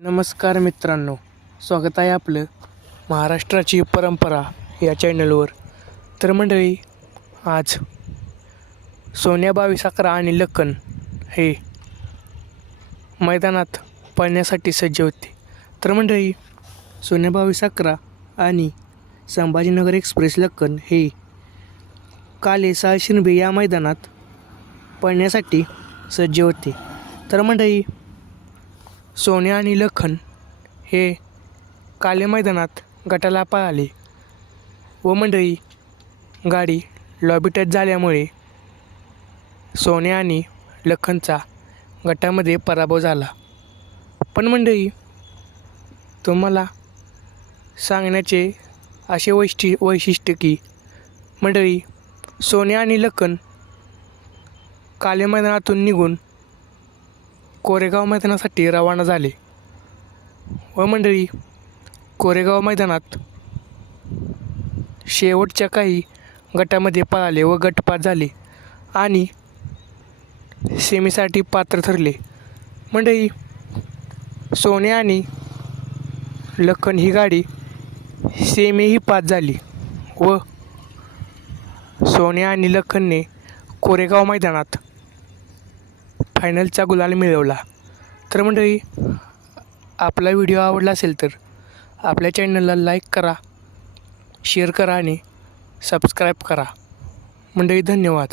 नमस्कार मित्रांनो स्वागत आहे आपलं महाराष्ट्राची परंपरा या चॅनलवर. तर मंडळी आज सोन्या बावीस अकरा आणि लखन हे मैदानात पळण्यासाठी सज्ज होते. तर मंडळी सोन्या बावीस अकरा आणि संभाजीनगर एक्सप्रेस लखन हे काले शिंबे या मैदानात पळण्यासाठी सज्ज होते. तर मंडळी सोन्या आणि लखन हे काले मैदानात गटाला पळाले व मंडळी गाडी लॉबीटच झाल्यामुळे सोन्या आणि लखनचा गटामध्ये पराभव झाला. पण मंडळी तुम्हाला सांगण्याचे असे वैशिष्ट्य वैशिष्ट्य की मंडळी सोन्या आणि लखन काले मैदानातून निघून कोरेगाव मैदानासाठी रवाना झाले. व मंडळी कोरेगाव मैदानात शेवटच्या काही गटामध्ये पळाले व गटपात झाले आणि सेमीसाठी पात्र ठरले. मंडळी सोने आणि लखन ही गाडी सेमीही पास झाली व सोने आणि लखनने कोरेगाव मैदानात फायनलचा गुलाल मिळवला. तर मंडळी आपला व्हिडिओ आवडला असेल तर आपल्या चॅनलला लाईक करा शेअर करा आणि सबस्क्राईब करा. मंडळी धन्यवाद.